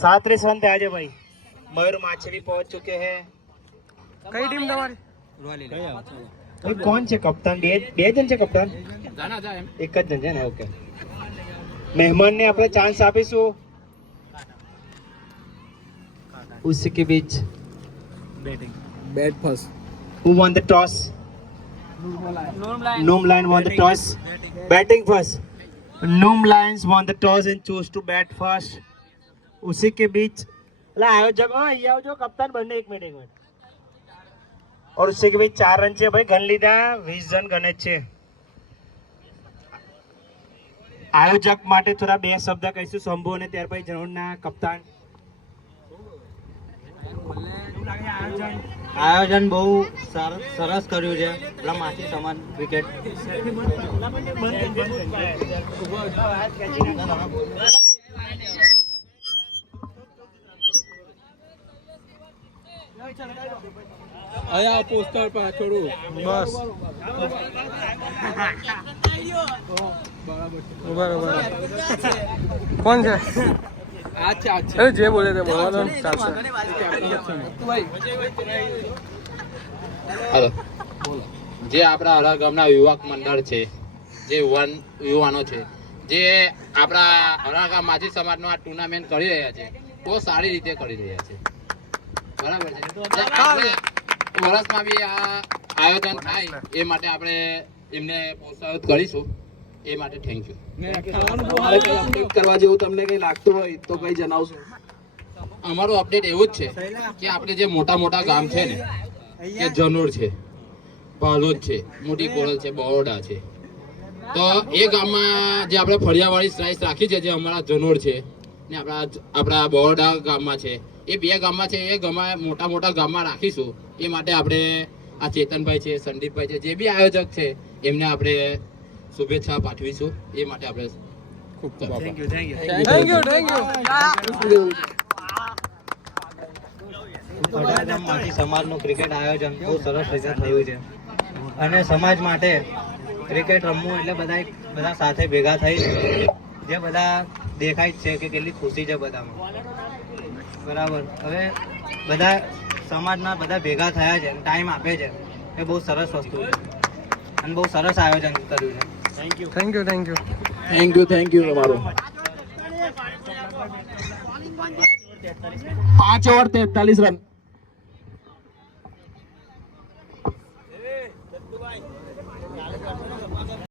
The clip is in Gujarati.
37 रन थे आज भाई। मयूर माछी भी पहुंच चुके हैं। કઈ ટીમ તમારી? भाई कौन છે કપ્તાન? બે જણ છે કપ્તાન? એક જ જણ છે ને? ઓકે, મહેમાનને આપણે ચાન્સ આપીશું। उसी के बीच બેટ first. who won the toss? Noom Lion won the toss. Batting first. Noom Lions won the toss and chose to bat first. उसी के बीच आयोजक ये आओ जो कप्तान बनने 1 मिनट। और उससे के बीच 4 रन છે ભાઈ। ગન લીધા 20 રન ગણે છે। આયોજક માટે થોડા 2 શબ્દ કહીશું શંભુ અને ત્યાર પછી જણોના કપ્તાન। આયોજન બહુ સરસ કર્યું છે આપણા માછી સમાન ક્રિકેટ। અહીંયા પોસ્ટર પર છોડું બસ બરાબર। કોણ છે? અરે જે બોલે તે બોલવાનો ચાલશે। હાલો, જે આપણા હરા ગામના યુવક મંડળ છે, જે યુવાનો છે, જે આપણા હરા ગામ માછી સમાજનો આ ટુર્નામેન્ટ કરી રહ્યા છે, બહુ સારી રીતે કરી રહ્યા છે, બરાબર છે। વર્ષમાં બી આ આયોજન થાય એ માટે આપણે એમને પ્રોત્સાહિત કરીશું। એ માટે થેન્ક યુ। કરવા જેવું તમને કઈ લાગતું હોય તો કઈ જણાવશો? અમારું અપડેટ એવું જ છે કે આપણે જે મોટા મોટા ગામ છે ને, કે જનોર છે, ભાલોદ છે, મોટી કોળલ છે, બરોડા છે, તો એ ગામમાં જે આપણે ફળિયાવાળી સ્લાઇસ રાખી છે, જે અમારા જનોર છે ને આપણા બરોડા ગામમાં છે, એ 2 ગામમાં છે, એ ગામમાં મોટા ગામમાં રાખીશું। એ માટે આપણે આ ચેતનભાઈ છે, સંદીપભાઈ છે, જે બી આયોજક છે, એમને આપણે શુભેચ્છા પાઠવીશું। એ માટે આપણે ખૂબ ખૂબ આભાર। માછી સમાજનું ક્રિકેટ આયોજન બહુ સરસ રીતે થયું છે અને સમાજ માટે ક્રિકેટ રમવું એટલે બધા સાથે ભેગા થઈ જે બધા દેખાય છે કે કેટલી ખુશી છે બધામાં, બરાબર। હવે બધા સમાજના બધા ભેગા થયા છે, ટાઈમ આપે છે, એ બહુ સરસ વસ્તુ છે અને બહુ સરસ આયોજન કર્યું છે। થેન્ક યુ તમારું 5 ઓવર 43 રન।